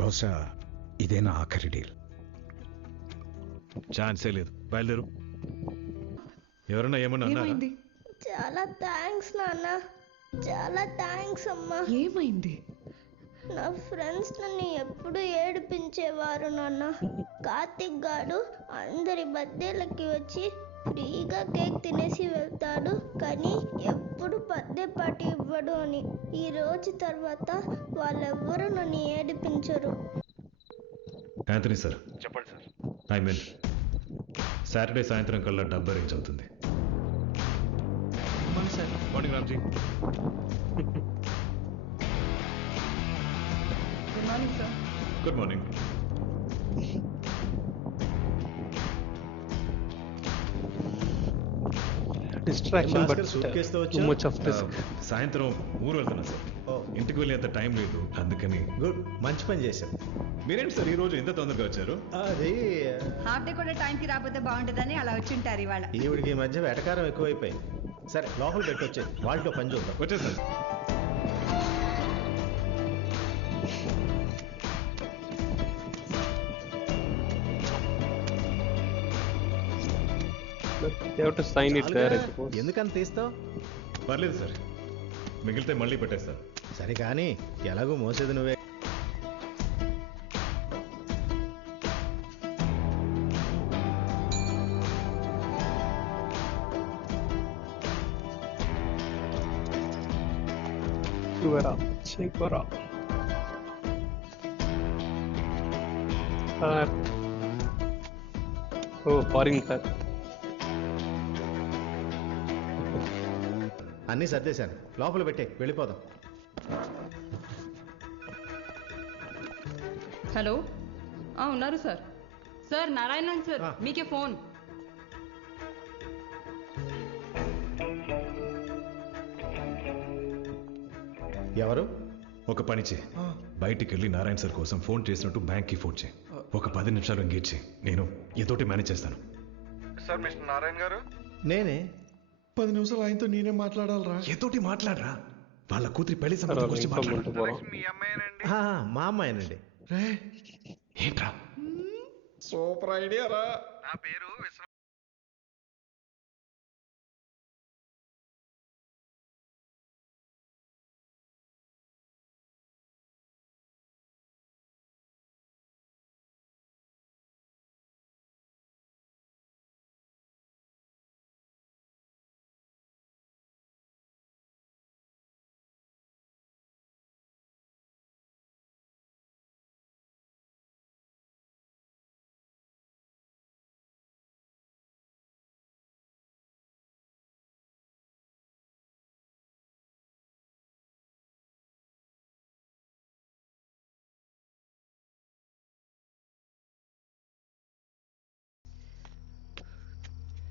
బహుశా ఇదే నా ఆఖరి డీల్. ఛాన్సే లేదు, బయలుదేరు. ఎవరన్నా ఏమన్నా అన్నారా? చాలా థ్యాంక్స్ నాన్న, చాలా థ్యాంక్స్ అమ్మా. ఏమైంది? నా ఫ్రెండ్స్ నన్ను ఎప్పుడు ఏడిపించేవారు నాన్న. కార్తిక్ గాడు అందరి బర్త్డేలకి వచ్చి ఫ్రీగా కేక్ తినేసి వెళ్తాడు, కానీ ఎప్పుడు బర్త్డే పార్టీ ఇవ్వడు అని. ఈ రోజు తర్వాత వాళ్ళెవ్వరూ నన్ను ఏడిపించరు. యాంథనీ సార్ చెప్పండి సార్. ఐ మీన్ సాటర్డే సాయంత్రం కల్లా డబ్బు అరేంజ్ అవుతుంది. Morning Ramji. Good morning sir. Good morning. Distraction but too much of risk. సాయంత్రం ఊరు వెళ్తున్నా సార్. ఇంటికి వెళ్ళేంత టైం లేదు, అందుకని. గుడ్, మంచి పని చేశారు. మీరేంటి సార్ ఈ రోజు ఎంత తొందరగా వచ్చారు? అది హాఫ్ డే కూడా టైంకి రాకపోతే బాగుంటుందని అలా వచ్చింటారు ఇవాళ. ఈవిడికి ఈ మధ్య వెటకారం ఎక్కువైపోయింది. సరే లోపల పెట్టొచ్చే, వాళ్ళతో పని చూద్దాం. వచ్చేసారు. ఎందుకని తీస్తావు? పర్లేదు సార్, మిగిలితే మళ్ళీ పెట్టేస్తారు. సరే కానీ ఎలాగో మోసేది నువ్వే. ఫారిన్ కార్ అన్నీ సర్దేశాను, లోపల పెట్టే, వెళ్ళిపోదాం. హలో, ఉన్నారు సార్. సార్ నారాయణ సార్, మీకే ఫోన్. ఎవరు? ఒక పని చేయి, బయటికి వెళ్ళి నారాయణ సార్ కోసం ఫోన్ చేసినట్టు బ్యాంక్కి ఫోన్ చేయి. ఒక 10 నిమిషాలు ఎంగేజ్ చేయి, నేను ఏదోటి మేనేజ్ చేస్తాను. సార్ మిస్టర్ నారాయణ గారు, నేనే. 10 నిమిషాలు ఆయనతో నేనే మాట్లాడాలరా? ఏదోటి మాట్లాడరా, వాళ్ళ కూతురి పెళ్లి సంబంధం గురించి మాట్లాడు. మీ అమ్మాయినండి. మా అమ్మాయినండి. ఏంట్రా సూపర్ ఐడియా రా. నా పేరు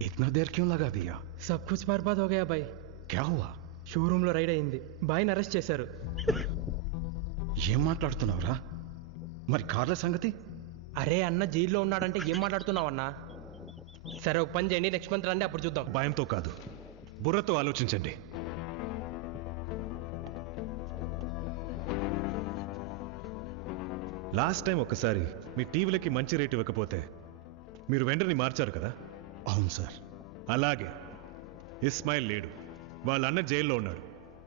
इतना देर क्यों लगा दिया? सब कुछ बर्बाद हो गया भाई. क्या हुआ? షోరూమ్ లో రైడ్ అయింది, బాయ్ని అరెస్ట్ చేశారు. ఏం మాట్లాడుతున్నావురా? మరి కార్ల సంగతి? అరే అన్న జైల్లో ఉన్నాడంటే ఏం మాట్లాడుతున్నావు అన్నా? సరే ఒక పని చేయండి, నెక్స్ట్ మంత్ రండి, అప్పుడు చూద్దాం. భయంతో కాదు, బుర్రతో ఆలోచించండి. లాస్ట్ టైం ఒకసారి మీ టీవీలకి మంచి రేట్ ఇవ్వకపోతే మీరు వెంటనే మార్చారు కదా? అవును సార్. అలాగే ఇస్మాయిల్ లేడు, వాళ్ళ అన్న జైల్లో ఉన్నాడు.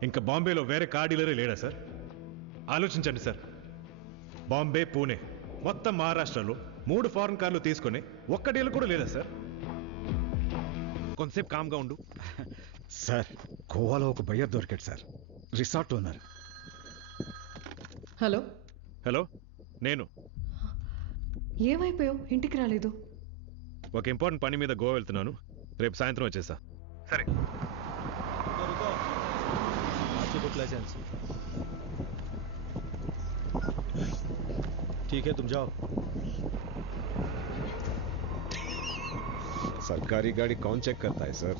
ఇంకా బాంబేలో వేరే కార్ డీలరే లేడా సార్? ఆలోచించండి సార్. బాంబే, పూణే, మొత్తం మహారాష్ట్రలో 3 ఫారెన్ కార్లు తీసుకొని ఒక్క డీలర్ కూడా లేదా సార్? కొంతసేపు కామ్గా ఉండు సార్. గోవాలో ఒక బయ్యర్ దొరికాడు sir, resort owner. Hello hello, నేను. ఏమైపోయావు, ఇంటికి రాలేదు? ఒక ఇంపార్టెంట్ పని మీద గోవా వెళ్తున్నాను, రేపు సాయంత్రం వచ్చేస్తా. సరే. ठीक है, तुम जाओ. सरकारी गाड़ी कौन चेक करता है सर?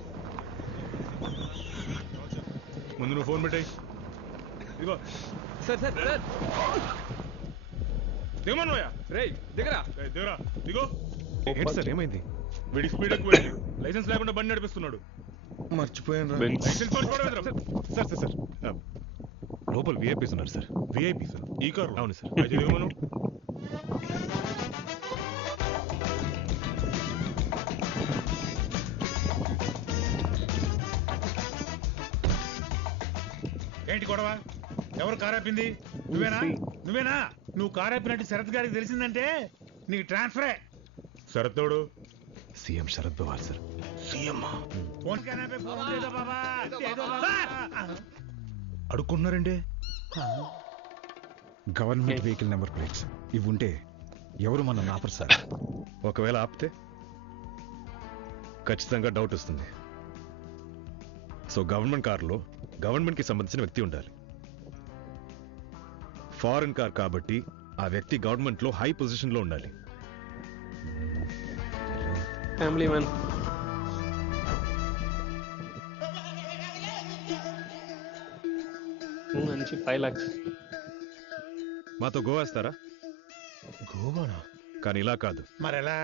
ముందు నువ్వు ఫోన్ పెట్టాయి. ఇదిగో సార్ సార్ సార్ దిగమన్నోయా. రేయ్ దిగరా. దిగరా, దిగో. ఏంటి సార్, ఏమైంది? వీడి స్పీడ్ ఎక్కువైంది, లైసెన్స్ లేకుండా బండి నడిపిస్తున్నాడు. మర్చిపోయాను. లైసెన్స్ సార్ సార్ సార్ లోపల విఐపీస్ ఉన్నారు సార్. VIP sir? ఈ కారు? అవును సార్. ఏంటి గొడవ? ఎవరు కారాపింది? నువ్వేనా? నువ్వు కారాపినట్టు శరత్ గారికి తెలిసిందంటే నీకు ట్రాన్స్ఫరే. శరత్తోడు CM Sharad Pawar sir. Phone బాబా అడుక్కుంటున్నారండి. గవర్నమెంట్ వెహికల్ నెంబర్ ప్లేట్స్ ఇవి ఉంటే ఎవరు మన ఆపరు సార్. ఒకవేళ ఆపితే ఖచ్చితంగా డౌట్ వస్తుంది. సో గవర్నమెంట్ కార్లో గవర్నమెంట్కి సంబంధించిన వ్యక్తి ఉండాలి. ఫారెన్ కార్ కాబట్టి ఆ వ్యక్తి గవర్నమెంట్లో హై పొజిషన్లో ఉండాలి. Family man. మంచి 5 lakhs. మాతో గోవా వస్తారా? గోవానా? కానీ ఇలా కాదు, మరెలా?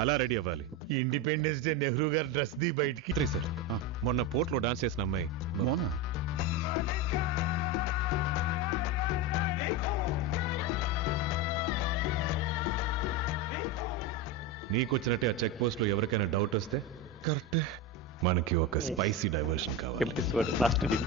అలా రెడీ అవ్వాలి. ఇండిపెండెన్స్ డే నెహ్రూ గారు డ్రెస్ ది బయటికి. సార్ మొన్న పోర్ట్లో డాన్స్ చేసిన అమ్మాయి మోనా నీకొచ్చినట్టే ఆ చెక్ పోస్ట్ లో ఎవరికైనా డౌట్ వస్తే కరెక్టే. మనకి ఒక స్పైసీ డైవర్షన్ కావాలి. Last deal.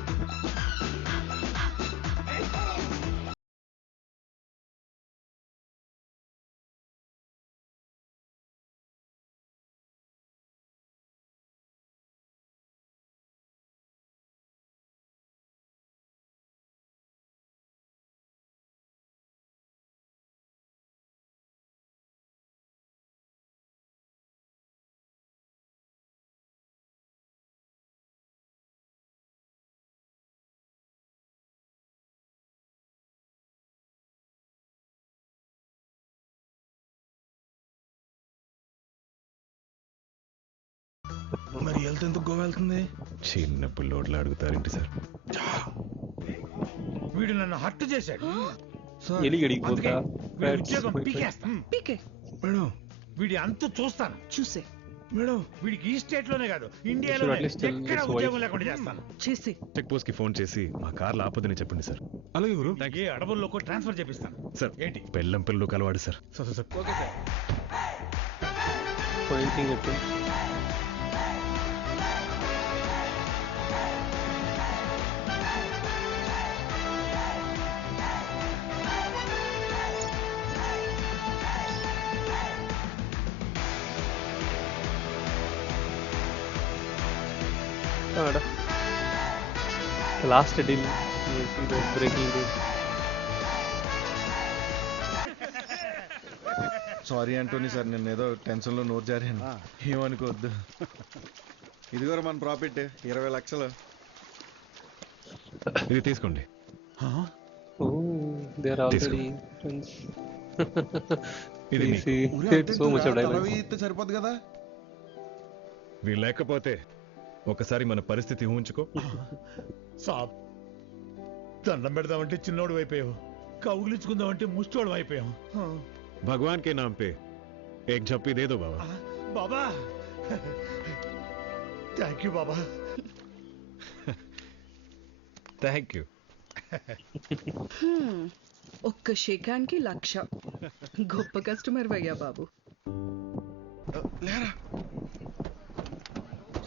మరి వెళ్తే ఎందుకు గోవా వెళ్తుంది? చిన్న పిల్లోడ్లు అడుగుతారేంటి సార్? వీడు నన్ను హర్ట్ చేశాడు. ఎలిగడిపోతా వీడి ఉద్యోగం పీకేస్తా. మేడం వీడి అంతు చూస్తాను. చూసే మేడం వీడికి ఈ స్టేట్ లోనే కాదు ఇండియాలో ఎక్కడ ఉద్యోగం లేకుండా చేస్తాను. చేసి చెక్ పోస్ట్ కి ఫోన్ చేసి మా కార్లు ఆపదని చెప్పండి సార్. అలాగే గురు. ఏ అడవుల్లోకి ట్రాన్స్ఫర్ చేపిస్తాను. సార్ ఏంటి? పెళ్ళం పిల్లలు కలవాడు సార్. Okay sir. పాయింటింగ్ ఎప్పుడు last deal breaking deal. Sorry Antony sir, నేను ఏదో టెన్షన్ లో నోరు జారాను, ఏమనుకోవద్దు. ఇదిగో మన ప్రాఫిట్ 20 లక్షలు. ఇది తీసుకోండి. They are already friends. ఇది సో మచ్ ఆఫ్ డైలాగ్స్. ఇస్తే సరిపోద్ది కదా. వీళ్ళు లేకపోతే ఒకసారి మన పరిస్థితి ఊహించుకో. సాబ్ దండం పెడదామంటే చిన్నోడు అయిపోయావు, కౌగులించుకుందామంటే ముష్టోడు అయిపోయావు. भगवान के नाम पे एक झप्पी दे दो बाबा. బాబా థ్యాంక్ యూ బాబా. Thank you. ఒక్క షేకానికి 1,00,000. గొప్ప కస్టమర్ అయ్యా బాబు. లేరా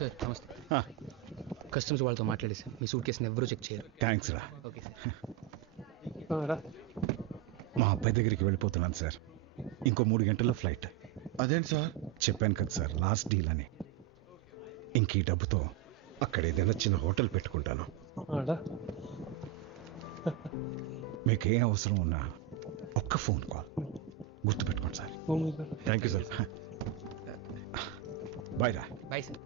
సార్ నమస్తే. కస్టమర్స్ వాళ్ళతో మాట్లాడేసి మీ సూట్ కేసుని ఎవరూ చెక్ చేయరు. థ్యాంక్స్ రా. Okay sir. మా అబ్బాయి దగ్గరికి వెళ్ళిపోతున్నాను సార్. ఇంకో 3 గంటల్లో ఫ్లైట్. అదేంటి సార్? చెప్పాను కదా సార్, లాస్ట్ డీల్ అని. ఇంక ఈ డబ్బుతో అక్కడ ఏదైనా చిన్న హోటల్ పెట్టుకుంటాను. మీకేం అవసరం ఉన్నా ఒక్క ఫోన్ కాల్ గుర్తుపెట్టుకోండి sir. Thank you sir. Bye రా. Bye sir.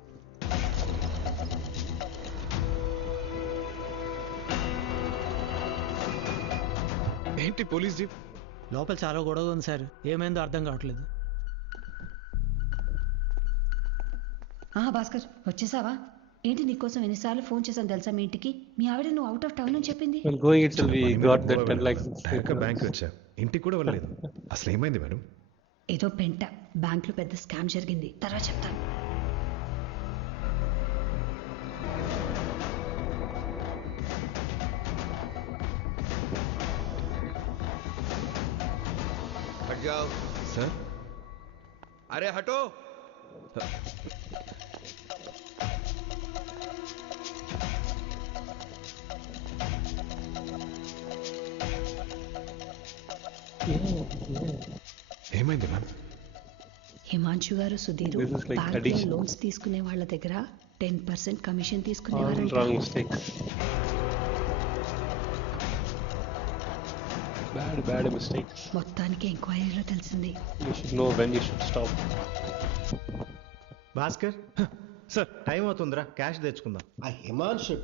ఏంటి పోలీస్ జీప్? లోపల చాలా గొడవ ఉంది సార్, ఏమైందో అర్థం కావట్లేదు. భాస్కర్ వచ్చేసావా? ఏంటి నీకోసం ఎన్నిసార్లు ఫోన్ చేశాను తెలుసా మీ ఇంటికి? మీ ఆవిడ నువ్వు అవుట్ ఆఫ్ టౌన్ అని చెప్పింది. బ్యాంక్ వచ్చా, ఇంటికి కూడా వెళ్ళలేదు. అసలు ఏమైంది మేడం? ఏదో పెంట బ్యాంక్ లో పెద్ద స్కామ్ జరిగింది, తర్వాత చెప్తాను. సార్ అరే హటో. ఏమైంది మ్యామ్? హిమాంశు గారు సుధీర్ This is like బ్యాంక్లో addiction. లోన్స్ తీసుకునే వాళ్ళ దగ్గర 10% commission All తీసుకునేవారంట. wrong mistakes. Bad mistakes. మొత్తానికి ఎంక్వైరీలో తెలిసింది. You should know when you should stop. Bhaskar sir time అవుతుందిరా, క్యాష్ తెచ్చుకుందాం. ఆ హిమాంశు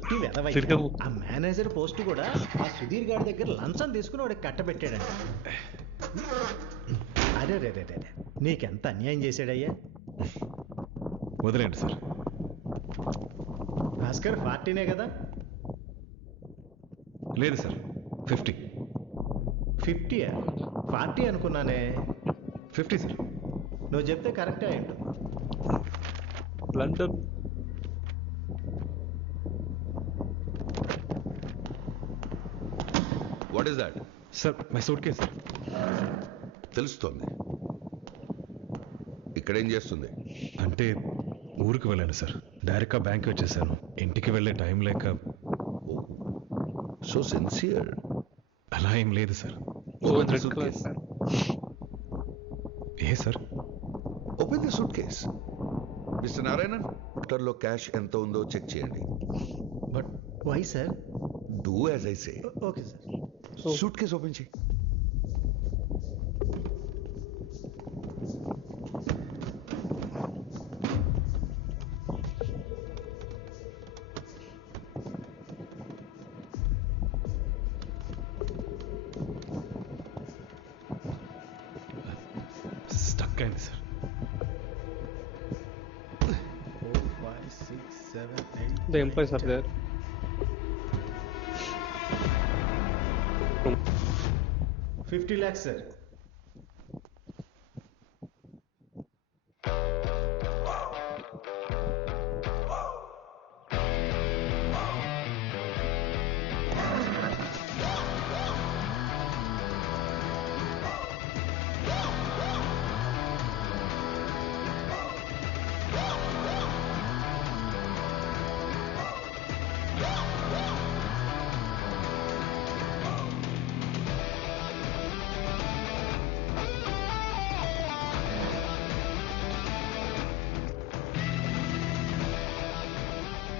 తిరగవు. ఆ మేనేజర్ పోస్ట్ కూడా ఆ సుధీర్ గారి దగ్గర లంచం తీసుకుని వాడికి కట్టబెట్టాడంట. అరే రే రే రే, నీకెంత అన్యాయం చేశాడయ్యా. వదిలేండి సార్. భాస్కర్ 40నే కదా? లేదు సార్, 50. 50 40 అనుకున్నానే. 50 సార్. నువ్వు చెప్తే కరెక్టే అయి ఉంటుంది. London. What is that? Sir my suit case. తెలుస్తోంది. ఇక్కడేం చేస్తుంది? అంటే ఊరికి వెళ్ళాను సార్. డైరెక్ట్గా బ్యాంక్ వచ్చేసాను. ఇంటికి వెళ్ళే టైం లేక. So sincere. అలా ఏం లేదు సార్. Open the suitcase. ఏ sir? Open the suitcase. Mister Narayanan, లో క్యాష్ ఎంత ఉందో చెక్ చేయండి. But why sir? Do as I say. Okay sir. Suitcase open చేయి. స్టక్ అయింది sir. 4, 5, 6, 7, 8. The employees are there. $50 lakhs sir.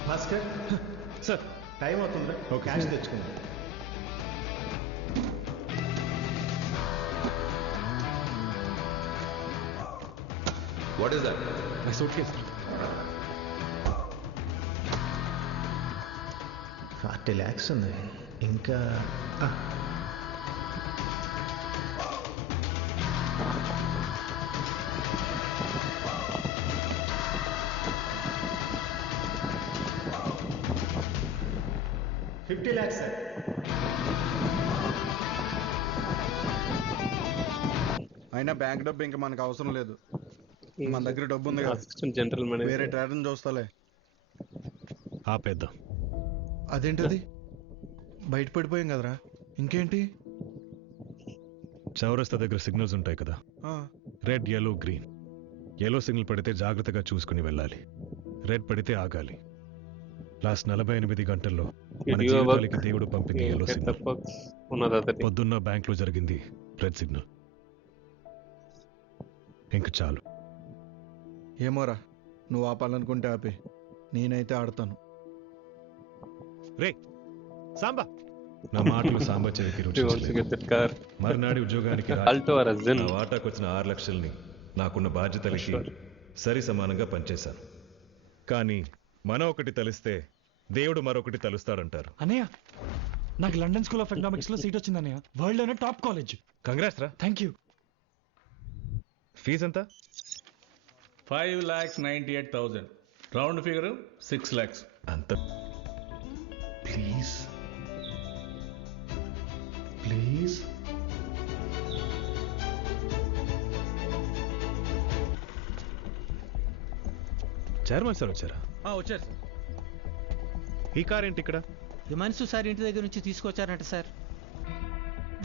Bhaskar sir time అవుతుందిరా, cash తెచ్చుకుందాం. What is that? My suitcase. 40 lakhs ఉంది ఇంకా. $50 lakhs sir. అయినా bank డబ్బు ఇంకా మనకు అవసరం లేదు. మన దగ్గర డబ్బు ఉంది కదా. Assistant General Manager. వేరే ట్రేడర్ని చూస్తాలే. ఆపేద్దాం. అదేంటది? బయట పడిపోయాం కదరా, ఇంకేంటి? చౌరస్తా దగ్గర సిగ్నల్స్ ఉంటాయి కదా, red, yellow, green. yellow signal పడితే జాగ్రత్తగా చూసుకుని వెళ్ళాలి. రెడ్ పడితే ఆగాలి. లాస్ట్ 48 గంటల్లో మన జీవితాలకి దేవుడు పంపింది yellow సిగ్నల్. పొద్దున్న బ్యాంక్ లో జరిగింది రెడ్ సిగ్నల్. ఇంక చాలు. ఏమోరా, నువ్వు ఆపాలనుకుంటే ఆపే, నేనైతే ఆడతాను. రే సాంబా, నా మాటలు సాంబా చెవికి రుచి. మర్నాడి ఉద్యోగానికి నా వాటాకు వచ్చిన 6 లక్షల్ని నాకున్న బాధ్యతలకి సరి సమానంగా పనిచేశాను. కానీ మనం ఒకటి తలిస్తే దేవుడు మరొకటి తలుస్తాడంటారు. అన్నయ్య, నాకు లండన్ స్కూల్ ఆఫ్ ఎకనామిక్స్ లో సీట్ వచ్చింది అన్నయ్య. వరల్డ్ లోనే టాప్ కాలేజ్. కంగ్రాట్స్ రా. Thank you. ఫీజు ఎంత? 5,98,000. Round figure 6 lakhs. అంత. Please please. చైర్మన్ సార్ వచ్చారా? వచ్చారు సార్. ఈ కార్ ఏంటి ఇక్కడ? హిమాంశు సార్ ఇంటి దగ్గర నుంచి తీసుకొచ్చారంట సార్.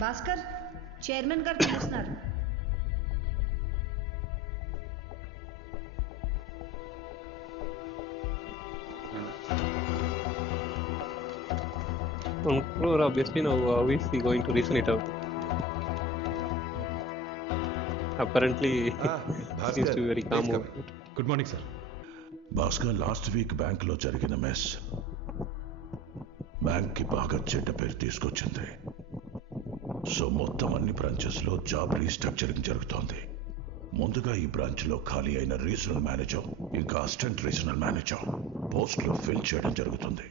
భాస్కర్, చైర్మన్ గారు పిలుస్తున్నారు. Obviously now, how is he going to reason it out? Apparently, seems to be very calm. Good morning sir. Bhaskar, last week బ్యాంకులో జరిగిన మెస్ బ్యాంక్కి బాగా చెడ్డ పేరు తీసుకొచ్చింది. సో మొత్తం అన్ని బ్రాంచెస్లో జాబ్ రీస్ట్రక్చరింగ్ జరుగుతోంది. ముందుగా ఈ బ్రాంచ్లో ఖాళీ అయిన రీజనల్ మేనేజర్ ఇంకా అసిస్టెంట్ రీజనల్ మేనేజర్ పోస్టులో ఫిల్ చేయడం జరుగుతుంది.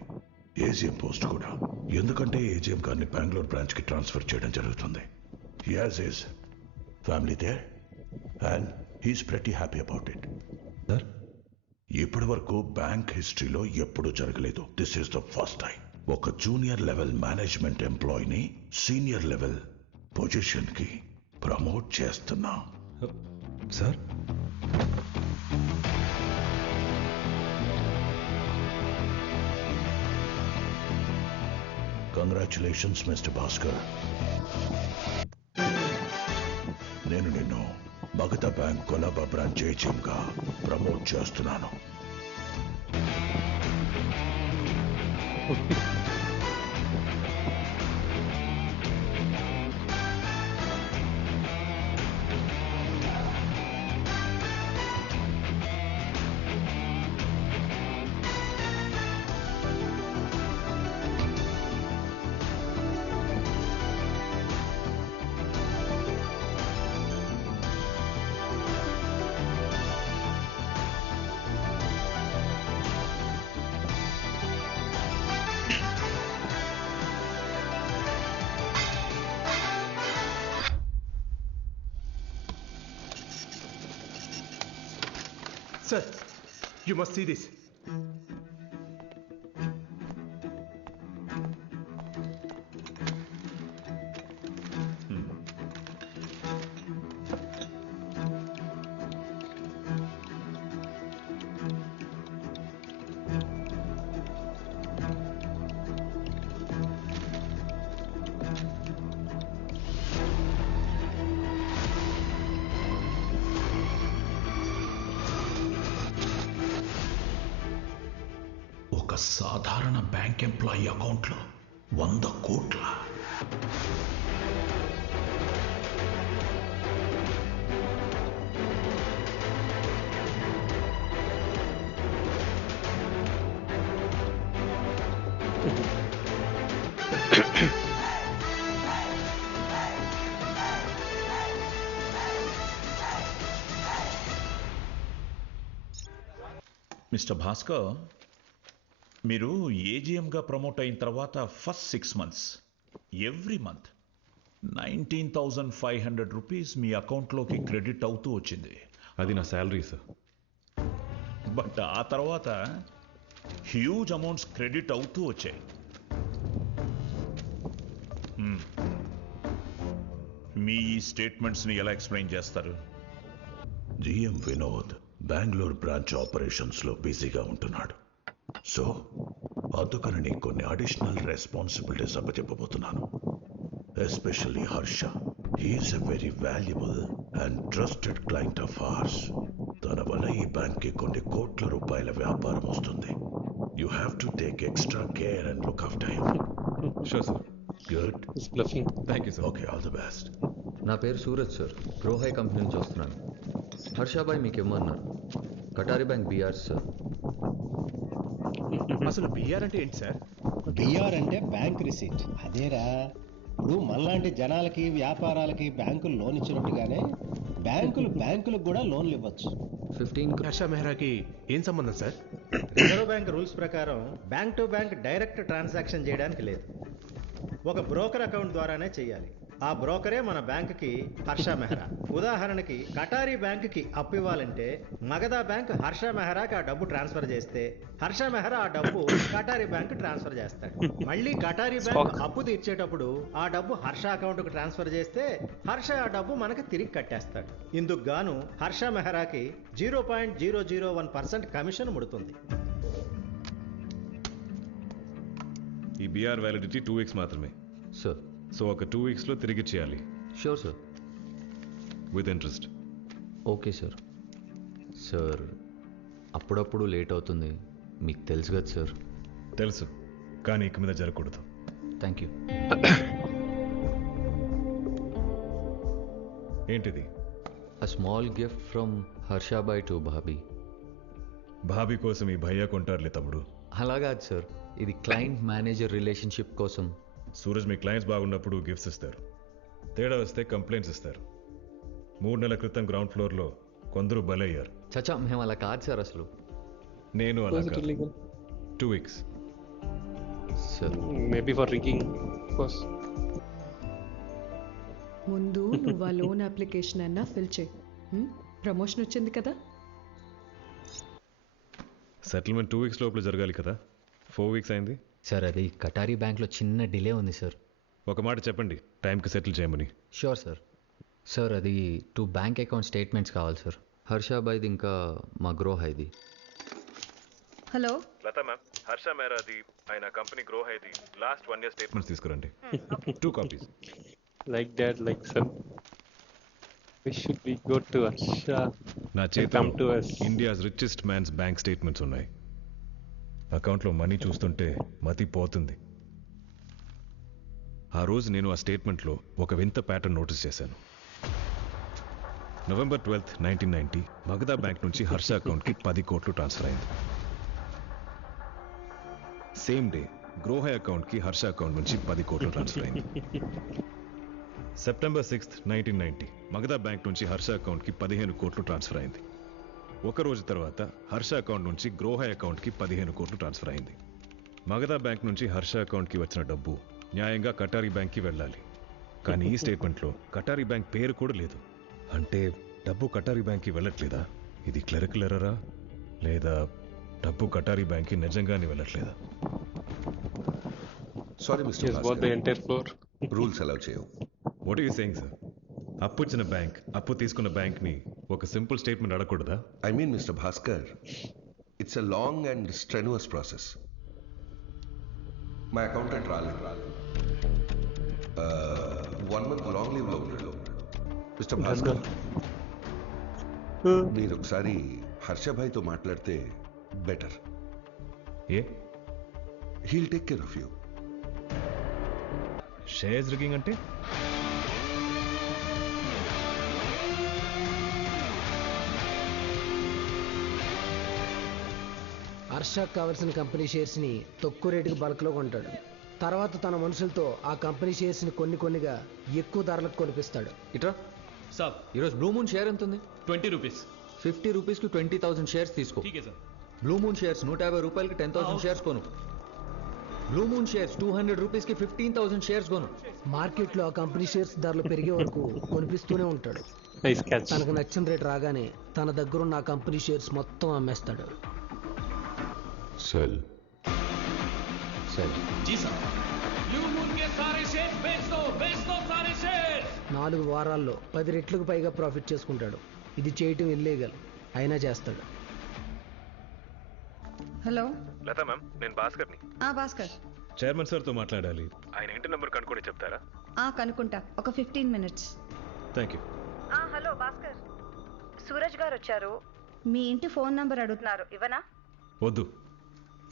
ఏజీఎం పోస్ట్ కూడా, ఎందుకంటే ఏజీఎం గారిని బెంగళూరు బ్రాంచ్కి ట్రాన్స్ఫర్ చేయడం జరుగుతుంది. He has his family there and he's pretty happy about it. Sir, ఇప్పటి వరకు బ్యాంక్ హిస్టరీలో ఎప్పుడూ జరగలేదు. This is the first time ఒక జూనియర్ లెవెల్ మేనేజ్మెంట్ ఎంప్లాయీని సీనియర్ లెవెల్ పొజిషన్కి ప్రమోట్ చేస్తున్నా. Sir, congratulations mister Bhaskar. నేను నిన్ను మగధ బ్యాంక్ కొలాబా బ్రాంచ్ ఏజీఎంగా ప్రమోట్ చేస్తున్నాను. Sir, you must see this. ఒక సాధారణ బ్యాంక్ ఎంప్లాయీ అకౌంట్లో 100 కోట్ల. మిస్టర్ భాస్కర్, మీరు ఏజీఎంగా ప్రమోట్ అయిన తర్వాత first 6 months every month 19,500 rupees మీ అకౌంట్లోకి క్రెడిట్ అవుతూ వచ్చింది. అది నా శాలరీ సార్. బట్ ఆ తర్వాత హ్యూజ్ అమౌంట్స్ క్రెడిట్ అవుతూ వచ్చాయి. మీ ఈ స్టేట్మెంట్స్ని ఎలా ఎక్స్ప్లెయిన్ చేస్తారు? జిఎం వినోద్ బెంగళూరు బ్రాంచ్ ఆపరేషన్స్లో బిజీగా ఉంటున్నాడు. సో అందుకని నీకు కొన్ని అడిషనల్ రెస్పాన్సిబిలిటీస్ అప్పచెప్పబోతున్నాను. Especially Harsha. He's a very valuable and trusted client of ours. తన వల్ల ఈ బ్యాంక్కి కొన్ని కోట్ల రూపాయల వ్యాపారం వస్తుంది. You have to take extra care and look after him. Sure sir. Good. Thank you sir. Okay, all the best. నా పేరు సూరజ్ సార్, ప్రోహై కంపెనీ నుంచి వస్తున్నాను. హర్షాబాయ్ మీకు ఇమ్మన్నారు. Katari bank BR sir. అసలు బీఆర్ అంటే ఏంటి సార్? బీఆర్ అంటే బ్యాంక్ రిసీట్. అదేరా, ఇప్పుడు మనలాంటి జనాలకి వ్యాపారాలకి బ్యాంకులు లోన్ ఇచ్చినట్టుగానే బ్యాంకులకు కూడా లోన్లు ఇవ్వచ్చు. 15 హర్ష మెహ్రాకి ఏం సంబంధం సార్? రిజర్వ్ బ్యాంక్ రూల్స్ ప్రకారం bank to bank direct transaction చేయడానికి లేదు. ఒక బ్రోకర్ అకౌంట్ ద్వారానే చేయాలి. ఆ బ్రోకరే మన బ్యాంకుకి హర్ష మెహ్రా. ఉదాహరణకి కటారీ బ్యాంకుకి అప్పు ఇవ్వాలంటే మగధా బ్యాంక్ హర్ష మెహ్రాకి ఆ డబ్బు ట్రాన్స్ఫర్ చేస్తే హర్ష మెహ్రా ఆ డబ్బు కటారీ బ్యాంక్ ట్రాన్స్ఫర్ చేస్తాడు. మళ్ళీ కటారీ బ్యాంక్ అప్పు తీర్చేటప్పుడు ఆ డబ్బు హర్ష అకౌంట్కి ట్రాన్స్ఫర్ చేస్తే హర్ష ఆ డబ్బు మనకి తిరిగి కట్టేస్తాడు. ఇందుకు గాను హర్ష మెహ్రాకి 0.001% కమిషన్ ముడుతుంది. ఈ బీఆర్ వ్యాలిడిటీ 2 weeks మాత్రమే సార్. సో ఒక 2 weeksలో తిరిగి చేయాలి. Sure sir. With interest. Okay sir. Sir, అప్పుడప్పుడు లేట్ అవుతుంది, మీకు తెలుసు కదా సార్. తెలుసు, కానీ ఇక మీద జరగకూడదు. Thank you. ఏంటిది? A small gift from Harshabai to Bhabhi. Bhabhi కోసం ఈ భయ్యా కొంటారులే తమ్ముడు. అలా కాదు సార్, ఇది క్లయింట్ మేనేజర్ రిలేషన్షిప్ కోసం. సూరజ్ మీ క్లయింట్స్ బాగున్నప్పుడు గిఫ్ట్స్ ఇస్తారు, తేడా వస్తే కంప్లైంట్స్ ఇస్తారు. 3 నెలల క్రితం గ్రౌండ్ ఫ్లోర్లో కొందరు బలయ్యారు. చచ్చా, మేము అలా కాదు సార్ అసలు. నేను అలా 2 weeks. సార్ మేబీ ఫర్ రింకింగ్ కోర్స్. ముందు నువ్వు ఆ లోన్ అప్లికేషన్ అన్నా ఫిల్ చేయి. ప్రమోషన్ వచ్చింది కదా. సెటిల్మెంట్ 2 weeks లోపల జరగాలి కదా, 4 weeks అయింది. సార్ అది కటారీ బ్యాంక్లో చిన్న డిలే ఉంది సార్. ఒక మాట చెప్పండి, టైంకి సెటిల్ చేయమని. Sure sir. సార్ అది 2 బ్యాంక్ అకౌంట్ స్టేట్మెంట్స్ కావాలి సార్. హర్షాబాయిది ఇంకా మా గ్రోహైది. హలో లతా మ్యామ్, హర్ష మేరాది ఆయన కంపెనీ గ్రో హైది లాస్ట్ 1 year స్టేట్మెంట్స్ తీసుకురండి. 2 copies. Like that, like sir. We should be go to Harsha. నా Come చేతిలో to us. India's richest man's bank statements ఉన్నాయి. అకౌంట్లో మనీ చూస్తుంటే మతి పోతుంది. ఆ రోజు నేను ఆ స్టేట్మెంట్లో ఒక వింత ప్యాటర్న్ నోటీస్ చేశాను. November 12th, 1990 మగధా బ్యాంక్ నుంచి హర్ష అకౌంట్కి 10 కోట్లు ట్రాన్స్ఫర్ అయింది. సేమ్ డే గ్రోహై అకౌంట్కి హర్ష అకౌంట్ నుంచి 10 కోట్లు ట్రాన్స్ఫర్ అయింది. September 6th, 1990 మగధా బ్యాంక్ నుంచి హర్ష అకౌంట్కి 15 కోట్లు ట్రాన్స్ఫర్ అయింది. ఒక రోజు తర్వాత హర్ష అకౌంట్ నుంచి గ్రోహై అకౌంట్కి 15 కోట్లు ట్రాన్స్ఫర్ అయింది. మగధా బ్యాంక్ నుంచి హర్ష అకౌంట్కి వచ్చిన డబ్బు న్యాయంగా కటారీ బ్యాంక్కి వెళ్ళాలి. కానీ ఈ స్టేట్మెంట్లో కటారీ బ్యాంక్ పేరు కూడా లేదు. అంటే డబ్బు కటారీ బ్యాంక్కి వెళ్ళట్లేదా? ఇది క్లరికల్ ఎర్రరా లేదా డబ్బు కటారీ బ్యాంక్కి నిజంగానే వెళ్ళట్లేదా? Sorry mister Yes, what the entire floor. Rules allow చేయవు. What are you saying sir? అప్పు ఇచ్చిన బ్యాంక్, అప్పు తీసుకున్న బ్యాంక్ని ఒక సింపుల్ స్టేట్మెంట్ అడగకూడదా? I mean mister Bhaskar, it's a long and strenuous process. మా అకౌంటెంట్ రాలేదు. 1 month లాంగ్ లీవ్లో ఉన్నాడు. మిస్టర్ భాస్కర్, మీరు ఒకసారి హర్షభాయ్తో మాట్లాడితే better. A? He'll take care of you. Shares rigging అంటే? హర్షకు కావాల్సిన కంపెనీ షేర్స్ని తక్కువ రేటుకి బల్క్లో కొంటాడు. తర్వాత తన మనుషులతో ఆ కంపెనీ షేర్స్ని కొన్నిగా ఎక్కువ ధరలకు కొనిపిస్తాడు. ఇట్రా సార్, ఈరోజు బ్లూ మూన్ షేర్ ఎంత ఉంది? 20 rupees. 50 రూపీస్కి 20,000 షేర్స్ తీసుకో. ठीक है सर. బ్లూ మూన్ షేర్స్ 150 రూపాయలకి 10,000 షేర్స్ కొను. బ్లూ మూన్ షేర్స్ 200 రూపీస్కి 15,000 షేర్స్ కొను. మార్కెట్లో ఆ కంపెనీ షేర్స్ ధరలు పెరిగే వరకు కొనిపిస్తూనే ఉంటాడు. Nice catch. తనకు నచ్చిన రేట్ రాగానే తన దగ్గరున్న ఆ కంపెనీ షేర్స్ మొత్తం అమ్మేస్తాడు. సెల్ సరే, जी सर. ब्लू मून के सारे शेयर बेच दो सारे शेयर. 4 వారాల్లో 10 రెట్లకు పైగా ప్రాఫిట్ చేసుకుంటాడు. ఇది చేయటం ఇల్లీగల్, అయినా చేస్తాడు. హలో లతా మ్యామ్, నేను భాస్కర్ని. భాస్కర్. చైర్మన్ సార్తో మాట్లాడాలి. ఆయన ఇంటి నెంబర్ కనుక్కొని చెప్తారా? కనుక్కుంటా, ఒక 15 minutes. Thank you. Hello Bhaskar, Suraj గారు వచ్చారు. మీ ఇంటి ఫోన్ నంబర్ అడుగుతున్నారు, ఇవ్వనా? వద్దు,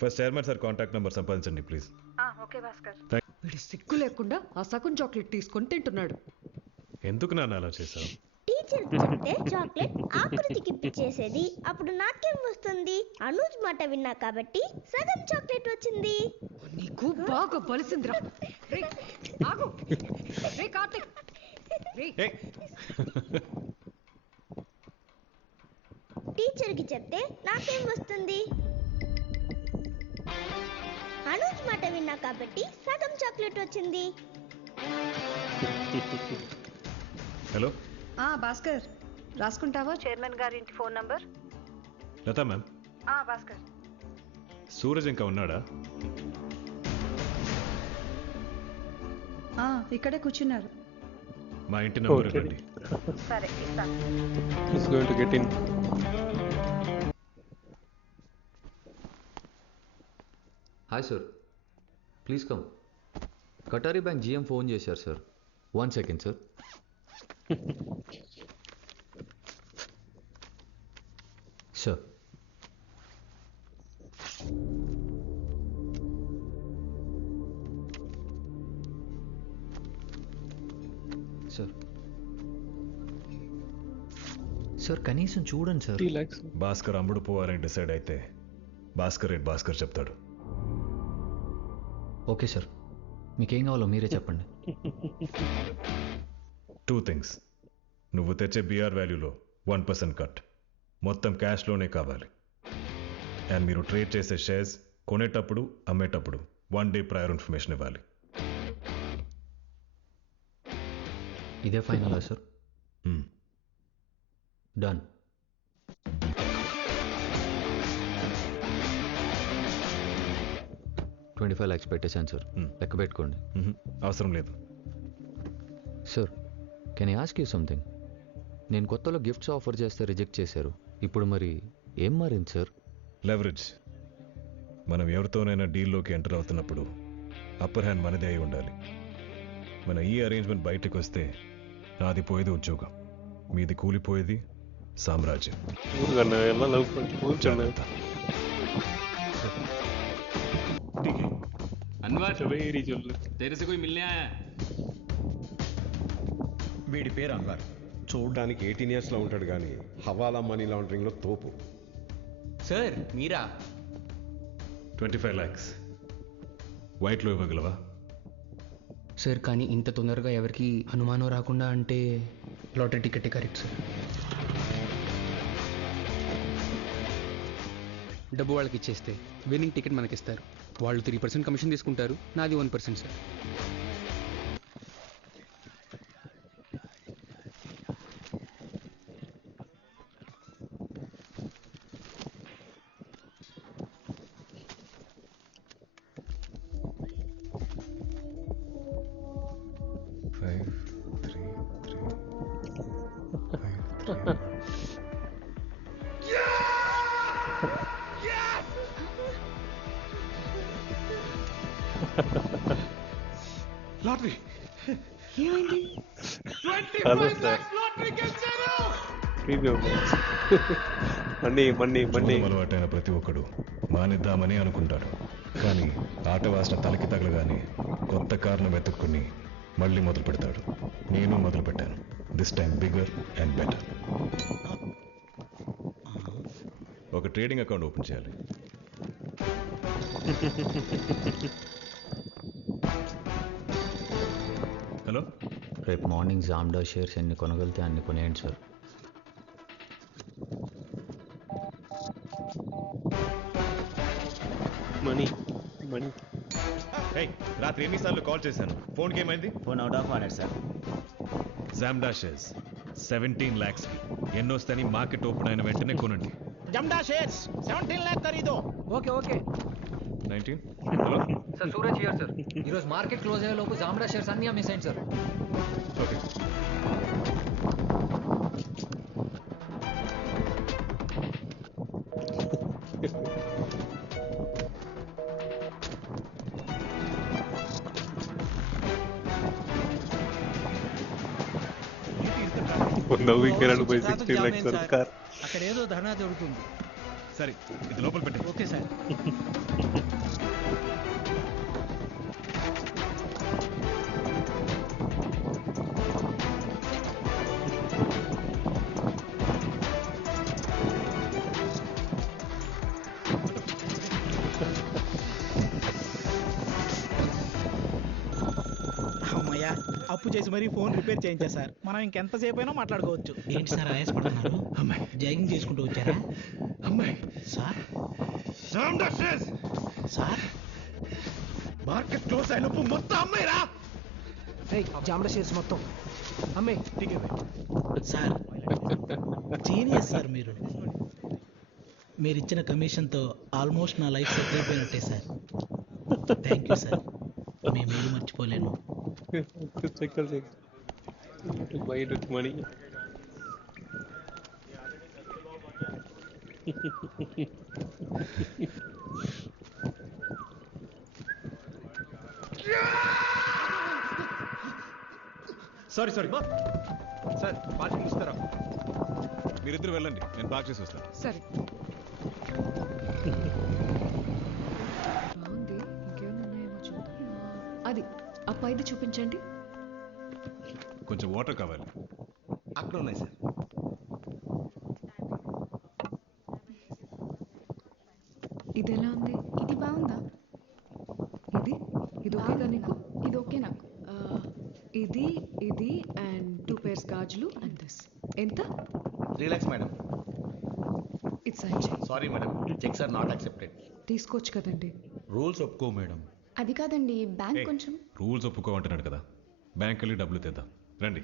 first chairman sir contact number సంపాదించండి ప్లీజ్. ఓకే భాస్కర్. వీడి సిగ్గు లేకుండా ఆ సగం చాక్లెట్ తీసుకొని తింటున్నాడు. ఎందుకు నాన్న అలా చేశావు? టీచర్కి చెప్తే చాక్లెట్ ఆకృతికి ఇప్పించేసేది. అప్పుడు నాకేం వస్తుంది? అనూజ్ మాట విన్నా కాబట్టి సగం చాక్లెట్ వచ్చింది. నీకు బాగా బలిసిందిరా. రేయ్, ఆగు. రేయ్ కార్తిక్. రేయ్. టీచర్కి చెప్తే నాకేం వస్తుంది? అనూజ్ మాట విన్నా కాబట్టి సగం చాక్లెట్ వచ్చింది. హలో భాస్కర్, రాసుకుంటావా చైర్మన్ గారి ఇంటి phone number? Lata ma'am, Bhaskar. Suraj ఇంకా ఉన్నాడా? ఇక్కడే కూర్చున్నారు. మా ఇంటి నెంబర్ ఇవ్వండి. సరే, ఇస్తాను. He's going to get in. Hi sir, please come. Katari bank GM phone చేశారు సార్. 1 second sir. Sir, sir sir కనీసం చూడండి సార్. భాస్కర్ అమ్ముడు పోవాలని డిసైడ్ అయితే భాస్కర్ రేట్ భాస్కర్ చెప్తాడు. ఓకే సార్, మీకేం కావాలో మీరే చెప్పండి. 2 things. నువ్వు తెచ్చే బిఆర్ వాల్యూలో 1% కట్, మొత్తం క్యాష్లోనే కావాలి. అండ్ మీరు ట్రేడ్ చేసే షేర్స్ కొనేటప్పుడు అమ్మేటప్పుడు 1 day ప్రయర్ ఇన్ఫర్మేషన్ ఇవ్వాలి. ఇదే ఫైనలా సార్? డన్. $25 lakhs పెట్టేశాను సార్, లెక్క పెట్టుకోండి. అవసరం లేదు sir. Can I ask you something? నేను కొత్తలో గిఫ్ట్స్ ఆఫర్ చేస్తే రిజెక్ట్ చేశారు, ఇప్పుడు మరి ఏం మారింది సార్? లెవరేజ్. మనం ఎవరితోనైనా డీల్లోకి ఎంటర్ అవుతున్నప్పుడు అప్పర్ హ్యాండ్ మనదే అయి ఉండాలి. మన ఈ అరేంజ్మెంట్ బయటకు వస్తే నాది పోయేది ఉద్యోగం, మీది కూలిపోయేది సామ్రాజ్యం. अनवर तेरे से कोई मिलने आया है? వీడి పేరు అన్వర్. చూడడానికి 18 yearsలో ఉంటాడు కానీ హవాలా మనీ లాండరింగ్లో తోపు. సార్ మీరా? 25 lakhs వైట్లో ఇవ్వగలవా? సార్ కానీ ఇంత తొందరగా ఎవరికి అనుమానం రాకుండా అంటే లాటరీ టికెట్ కరెక్ట్ సార్. డబ్బు వాళ్ళకి ఇచ్చేస్తే విన్నింగ్ టికెట్ మనకి ఇస్తారు. వాళ్ళు 3% కమిషన్ తీసుకుంటారు, నాది 1% సార్. లాటరీ ఏమైంది? అలవాటైన ప్రతి ఒక్కడు మానిద్దామని అనుకుంటాడు, కానీ ఆట వాసన తలకి తగలగానే కొత్త కారణం వెతుక్కుని మళ్ళీ మొదలు పెడతాడు. నేను మొదలు పెట్టాను, this time bigger and better. ఒక ట్రేడింగ్ అకౌంట్ ఓపెన్ చేయాలి. హలో, రేపు మార్నింగ్ జామ్డా షేర్స్ ఎన్ని కొనగలితే అన్ని కొనేయండి సార్. మనీ రాత్రి ఎన్నిసార్లు కాల్ చేశాను, ఫోన్కి ఏమైంది? Phone out of order sir. Jamda shares 17 lakhs ఎన్నొస్తాయని మార్కెట్ ఓపెన్ అయిన వెంటనే కొనండి. జమ్డా షేర్స్ 17 lakh ఖరీదు. Okay okay. 19. Hello sir, Suraj here sir. ఈరోజు మార్కెట్ క్లోజ్ అయ్యే లోపు జామ్డా షేర్స్ అన్నీ అమ్మేసేయండి సార్. ఓకే. అక్కడ ఏదో ధర్నా జరుగుతుంది. సరే ఇది లోపల పెట్టి. Okay sir. అమ్మయ్యా, అప్పు చేసి మరీ ఫోన్ రిపేర్ చేయించా సార్. మనం ఇంకెంతసేపు అయినా మాట్లాడుకోవచ్చు. ఏంటి సార్ ఆయాసపడుతున్నారు? అమ్మాయి జాగింగ్ చేసుకుంటూ వచ్చారా? అమ్మాయి సార్ సార్ మార్కెట్ క్లోజ్ అయినప్పుడు మొత్తం అమ్మాయిరా. జామ్డా షేర్స్ మొత్తం అమ్మే. సార్ జీనియస్ సార్ మీరు. మీరు ఇచ్చిన కమిషన్తో ఆల్మోస్ట్ నా లైఫ్ సెట్ అయిపోయినట్టే సార్. థ్యాంక్ యూ సార్, మేము ఏది మర్చిపోలేను. మనీ సారీ సార్, పార్కింగ్ ఇస్తారా? మీరిద్దరు వెళ్ళండి, నేను పార్క్ చేసి వస్తాను. సరే. అది ఆ పైది చూపించండి. కొంచెం వాటర్ కావాలి. అక్కడ ఉన్నాయి సార్. ఇయర్స్ గాజులు అండ్ దిస్ ఎంత? 3 lakhs, madam. It's Sanjay. Sorry madam, cheques are not accepted. తీసుకోవచ్చు కదండి. రూల్స్ ఒప్పుకో మేడం. అది కాదండి, బ్యాంక్ కొంచెం. రూల్స్ ఒప్పుకోమంటున్నాడు కదా, బ్యాంక్ వెళ్ళి డబ్బులు తెద్దాం రండి.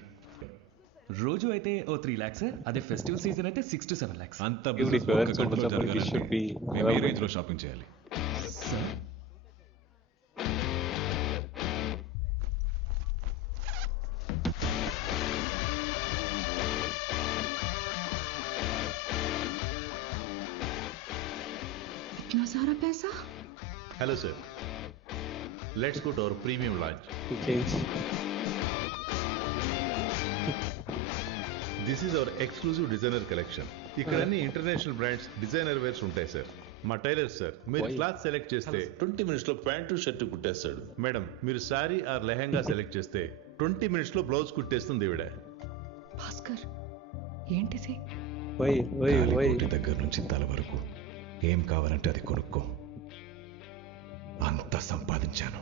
రోజు అయితే ఓ 3 lakhs, అదే ఫెస్టివల్ సీజన్ అయితే 6 to 7 lakhs. అంత బిజినెస్ ఒక్క కంట్రోల్లో జరగాలంటే మేము ఈ రేంజ్లో షాపింగ్ చేయాలి. సార్ इतना सारा पैसा? Hello, sir. Let's go to our premium lounge. This is our exclusive designer collection. ఇక్కడ అన్ని ఇంటర్నేషనల్ బ్రాండ్స్ డిజైనర్ వేర్స్ ఉంటాయి సార్. మా టైలర్ సార్, మీరు క్లాత్ సెలెక్ట్ చేస్తే 20 minutes లో ప్యాంటు షర్ట్ కుట్టేస్తాడు. మేడం, మీరు సారీ ఆర్ లెహంగా సెలెక్ట్ చేస్తే 20 minutes లో బ్లౌజ్ కుట్టేస్తుంది ఈవిడ. భాస్కర్, ఏంటిది? కోటి దగ్గర నుంచి తల వరకు ఏం కావాలంటే అది కొనుక్కో. అంత సంపాదించాను.